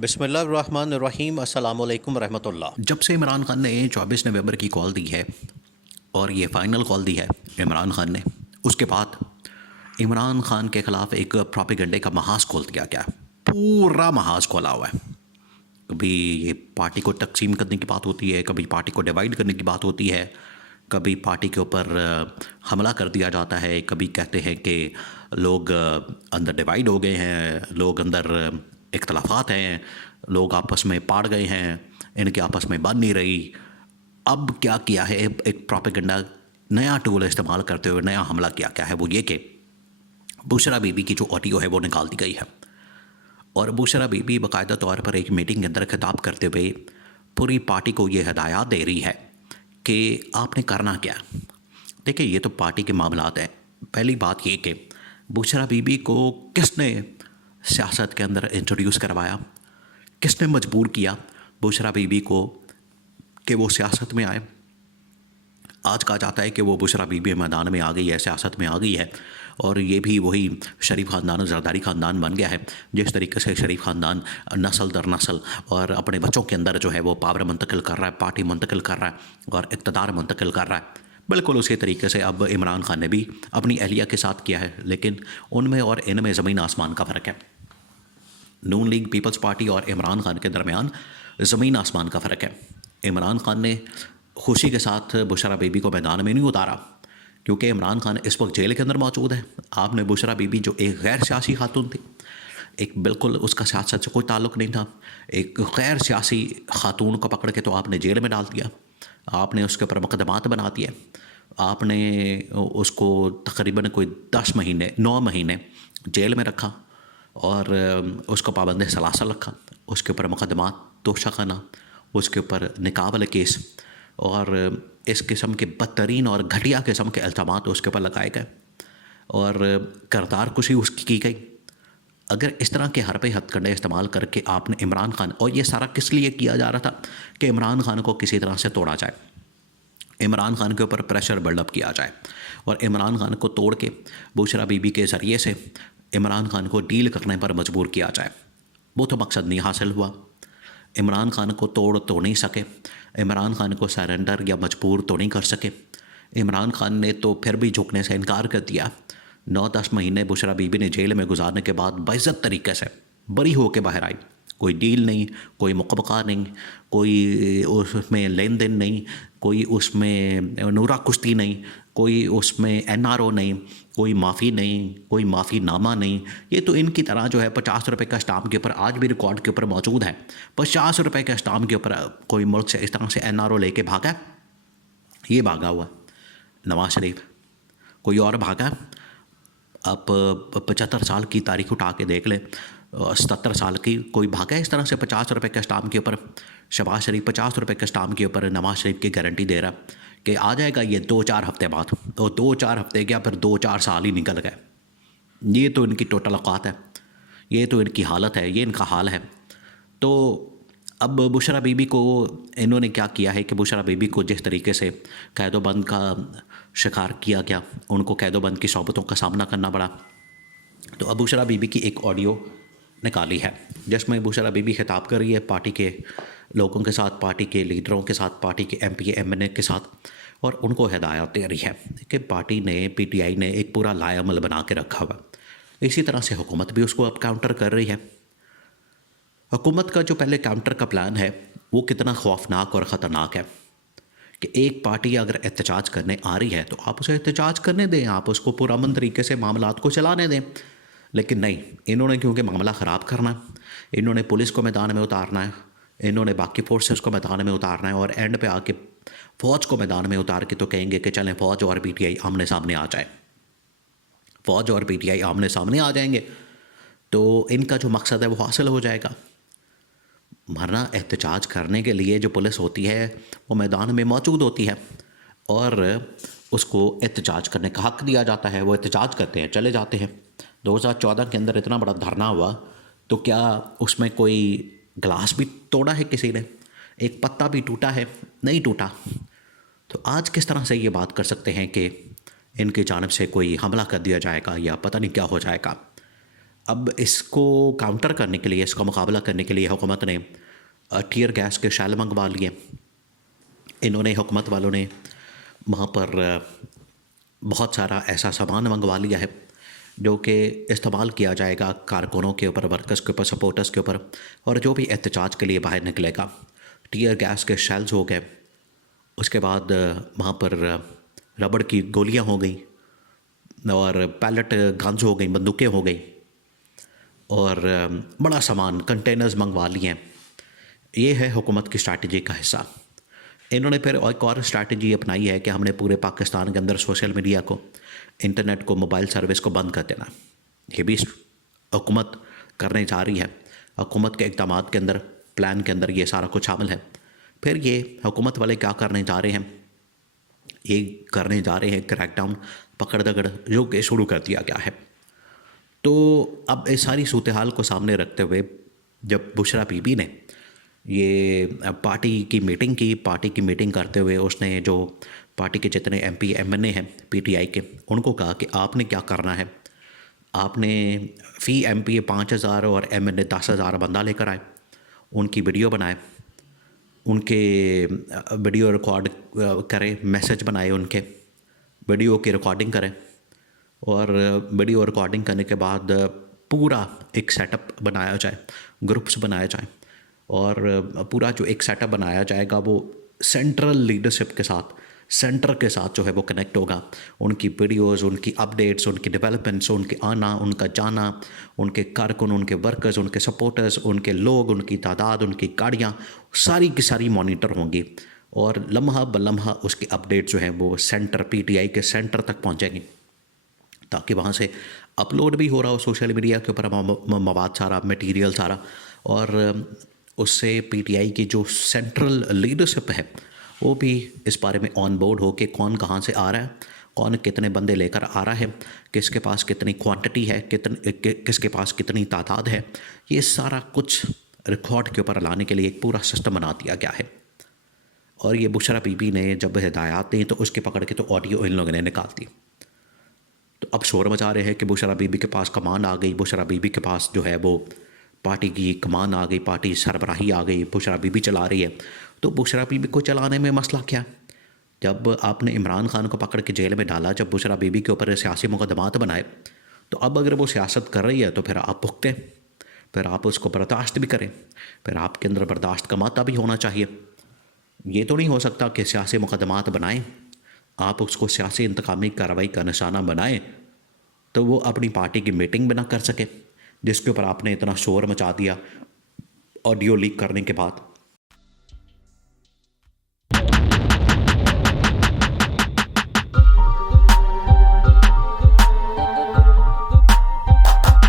बिस्मिल्लाहिर्रहमानिर्रहीम अस्सलाम वालेकुम रहमतुल्लाह। जब से इमरान खान ने 24 नवंबर की कॉल दी है और ये फाइनल कॉल दी है इमरान खान ने, उसके बाद इमरान खान के खिलाफ एक प्रोपेगेंडे का महाज खोल दिया गया। पूरा महाज खोला हुआ है। कभी ये पार्टी को तकसीम करने की बात होती है, कभी पार्टी को डिवाइड करने की बात होती है, कभी पार्टी के ऊपर हमला कर दिया जाता है, कभी कहते हैं कि लोग अंदर डिवाइड हो गए हैं, लोग अंदर इख्तलाफात हैं, लोग आपस में पाड़ गए हैं, इनके आपस में बन नहीं रही। अब क्या किया है, एक प्रोपेगेंडा नया टूल इस्तेमाल करते हुए नया हमला क्या है वो ये कि बुशरा बीबी की जो ऑडियो है वो निकाल दी गई है और बुशरा बीबी बाकायदा तौर पर एक मीटिंग के अंदर खिताब करते हुए पूरी पार्टी को ये हिदायत दे रही है कि आपने करना क्या। देखिए, ये तो पार्टी के मामलात हैं। पहली बात ये कि बुशरा बीबी को किसने सियासत के अंदर इंट्रोड्यूस करवाया, किसने मजबूर किया बुशरा बीबी को कि वो सियासत में आए। आज कहा जाता है कि वो बुशरा बीबी मैदान में आ गई है, सियासत में आ गई है और ये भी वही शरीफ ख़ानदान, ज़रदारी ख़ानदान बन गया है। जिस तरीके से शरीफ ख़ानदान नस्ल दर नस्ल और अपने बच्चों के अंदर जो है वो पावर मुंतकिल कर रहा है, पार्टी मुंतकिल कर रहा है और इक़्तिदार मुंतकिल कर रहा है, बिल्कुल उसी तरीके से अब इमरान खान ने भी अपनी अहलिया के साथ किया है। लेकिन उनमें और इनमें ज़मीन आसमान का फ़र्क है। नून लीग पीपल्स पार्टी और इमरान खान के दरमियान ज़मीन आसमान का फ़र्क है। इमरान खान ने खुशी के साथ बुशरा बीबी को मैदान में नहीं उतारा क्योंकि इमरान खान इस वक्त जेल के अंदर मौजूद है। आपने बुशरा बीबी जो एक गैर सियासी खातून थी, एक बिल्कुल उसका सियासत से कोई ताल्लुक़ नहीं था, एक गैर सियासी खातून को पकड़ के तो आपने जेल में डाल दिया। आपने उसके ऊपर मुकदमात बना दिए। आपने उसको तकरीबन कोई 10 महीने 9 महीने जेल में रखा और उसको पाबंद सलासल रखा। उसके ऊपर मुकदमात, तोशाखाना, उसके ऊपर निकाह वाले केस और इस किस्म के बदतरीन और घटिया किस्म के इल्ज़ामात उसके ऊपर लगाए गए और करतार कुशी उसकी की गई। अगर इस तरह के हरबे हथकंडे इस्तेमाल करके आपने इमरान खान, और ये सारा किस लिए किया जा रहा था कि इमरान खान को किसी तरह से तोड़ा जाए, इमरान खान के ऊपर प्रेशर बिल्डअप किया जाए और इमरान खान को तोड़ के बुशरा बीबी के ज़रिए से इमरान खान को डील करने पर मजबूर किया जाए। वो तो मकसद नहीं हासिल हुआ। इमरान खान को तोड़ तो नहीं सके, इमरान खान को सरेंडर या मजबूर तो नहीं कर सके। इमरान खान ने तो फिर भी झुकने से इनकार कर दिया। 9-10 महीने बुशरा बीबी ने जेल में गुजारने के बाद बाइज़्ज़त तरीके से बरी होकर बाहर आई। कोई डील नहीं, कोई मुकबका नहीं, कोई उसमें लेन देन नहीं, कोई उसमें नूरा कुश्ती नहीं, कोई उसमें NRO नहीं, कोई माफ़ी नहीं, कोई माफ़ी नामा नहीं। ये तो इनकी तरह जो है 50 रुपये का स्टाम्प के ऊपर आज भी रिकॉर्ड के ऊपर मौजूद है। 50 रुपये के स्टाम्प के ऊपर कोई मुल्क से इस तरह से NRO लेके भागा, ये भागा हुआ नवाज शरीफ। कोई और भागा, आप 75 साल की तारीख उठा के देख ले, 77 साल की कोई भागा इस तरह से 50 रुपये के स्टाम्प के ऊपर। शहबाज शरीफ 50 रुपये के स्टाम्प के ऊपर नवाज शरीफ की गारंटी दे रहा कि आ जाएगा ये 2-4 हफ्ते बाद, और 2-4 हफ्ते क्या फिर 2-4 साल ही निकल गए। ये तो इनकी टोटल औकात है, ये तो इनकी हालत है, ये इनका हाल है। तो अब बुशरा बीबी को इन्होंने क्या किया है कि बुशरा बीबी को जिस तरीके से कैदोबंद का शिकार किया गया, उनको कैदोबंद की सोबतों का सामना करना पड़ा। तो अब बुशरा बीबी की एक ऑडियो निकाली है जिसमें बुशरा बीबी खिताब कर रही है पार्टी के लोगों के साथ, पार्टी के लीडरों के साथ, पार्टी के MP MNA के साथ, और उनको हिदायत दे रही है कि पार्टी ने, PTI ने एक पूरा लाएअमल बना के रखा हुआ। इसी तरह से हुकूमत भी उसको अब काउंटर कर रही है। हुकूमत का जो पहले काउंटर का प्लान है वो कितना खौफनाक और ख़तरनाक है कि एक पार्टी अगर एहतजाज करने आ रही है तो आप उसे एहतजाज करने दें, आप उसको पुरअमन तरीके से मामलात को चलाने दें। लेकिन नहीं, इन्होंने क्योंकि मामला ख़राब करना है, इन्होंने पुलिस को मैदान में उतारना है, इन्होंने बाकी फोर्सेस को मैदान में उतारना है और एंड पे आके फ़ौज को मैदान में उतार के तो कहेंगे कि चलें फ़ौज और PTI आमने सामने आ जाए। फ़ौज और PTI आमने सामने आ जाएंगे तो इनका जो मकसद है वो हासिल हो जाएगा। वरना एहतजाज करने के लिए जो पुलिस होती है वो मैदान में मौजूद होती है और उसको एहतजाज करने का हक़ दिया जाता है। वो एहतजाज करते हैं, चले जाते हैं। 2014 के अंदर इतना बड़ा धरना हुआ तो क्या उसमें कोई गिलास भी तोड़ा है किसी ने? एक पत्ता भी टूटा है? नहीं टूटा। तो आज किस तरह से ये बात कर सकते हैं कि इनकी जानिब से कोई हमला कर दिया जाएगा या पता नहीं क्या हो जाएगा? अब इसको काउंटर करने के लिए, इसका मुकाबला करने के लिए हुकूमत ने टीयर गैस के शैल मंगवा लिए। इन्होंने, हुकूमत वालों ने वहाँ पर बहुत सारा ऐसा सामान मंगवा लिया है जो कि इस्तेमाल किया जाएगा कारकुनों के ऊपर, वर्कर्स के ऊपर, सपोर्टर्स के ऊपर, और जो भी एहतजाज के लिए बाहर निकलेगा। टीयर गैस के शेल्स हो गए, उसके बाद वहाँ पर रबड़ की गोलियाँ हो गई, और पैलेट गन्स हो गई, बंदूकें हो गई, और बड़ा सामान, कंटेनर्स मंगवा लिए हैं। ये है हुकूमत की स्ट्रैटेजी का हिस्सा। इन्होंने फिर एक और स्ट्रैटेजी अपनाई है कि हमने पूरे पाकिस्तान के अंदर सोशल मीडिया को, इंटरनेट को, मोबाइल सर्विस को बंद कर देना। ये भी हुकूमत करने जा रही है। हुकूमत के इक़दाम के अंदर, प्लान के अंदर ये सारा कुछ शामिल है। फिर ये हुकूमत वाले क्या करने जा रहे हैं, ये करने जा रहे हैं क्रैकडाउन, पकड़ दकड़, जो कि शुरू कर दिया गया है। तो अब इस सारी सूरत हाल को सामने रखते हुए जब बुशरा बीबी ने ये पार्टी की मीटिंग करते हुए उसने जो पार्टी के जितने एमपी एमएनए हैं पीटीआई के, उनको कहा कि आपने क्या करना है। आपने फ़ी एमपी 5,000 और एमएनए 10,000 बंदा लेकर आए, उनकी वीडियो बनाए, उनके वीडियो रिकॉर्ड करें, मैसेज बनाए, उनके वीडियो की रिकॉर्डिंग करें, और वीडियो रिकॉर्डिंग करने के बाद पूरा एक सेटअप बनाया जाए, ग्रुप्स बनाए जाएं, और पूरा जो एक सेटअप बनाया जाएगा वो सेंट्रल लीडरशिप के साथ, सेंटर के साथ जो है वो कनेक्ट होगा। उनकी वीडियोस, उनकी अपडेट्स, उनकी डेवलपमेंट्स, उनके आना, उनका जाना, उनके कारकुन, उनके वर्कर्स, उनके सपोर्टर्स, उनके लोग, उनकी तादाद, उनकी गाड़ियाँ, सारी की सारी मॉनिटर होंगी, और लम्हा ब लम्हा उसकी अपडेट जो है वो सेंटर, पीटीआई के सेंटर तक पहुँचेंगी, ताकि वहाँ से अपलोड भी हो रहा हो सोशल मीडिया के ऊपर मवाद सारा, मटेरियल सारा, और उससे पीटीआई की जो सेंट्रल लीडरशिप है वो भी इस बारे में ऑन बोर्ड हो कि कौन कहाँ से आ रहा है, कौन कितने बंदे लेकर आ रहा है, किसके पास कितनी क्वांटिटी है, किसके पास कितनी तादाद है। ये सारा कुछ रिकॉर्ड के ऊपर लाने के लिए एक पूरा सिस्टम बना दिया गया है। और ये बुशरा बीबी ने जब हिदायत दी तो उसके पकड़ के तो ऑडियो इन लोगों ने निकाल दी। तो अब शोर मचा रहे हैं कि बुशरा बीबी के पास कमान आ गई, बुशरा बीबी के पास जो है वो पार्टी की कमान आ गई, पार्टी सरबराही आ गई, बुशरा बीबी चला रही है। तो बुशरा बीबी को चलाने में मसला क्या? जब आपने इमरान खान को पकड़ के जेल में डाला, जब बुशरा बीबी के ऊपर सियासी मुकदमात बनाए, तो अब अगर वो सियासत कर रही है तो फिर आप भुगतें, फिर आप उसको बर्दाश्त भी करें, फिर आपके अंदर बर्दाश्त का माता भी होना चाहिए। ये तो नहीं हो सकता कि सियासी मुकदमात बनाएं, आप उसको सियासी इंतकामी कार्रवाई का निशाना बनाएं, तो वो अपनी पार्टी की मीटिंग भी ना कर सके, जिसके ऊपर आपने इतना शोर मचा दिया ऑडियो लीक करने के बाद।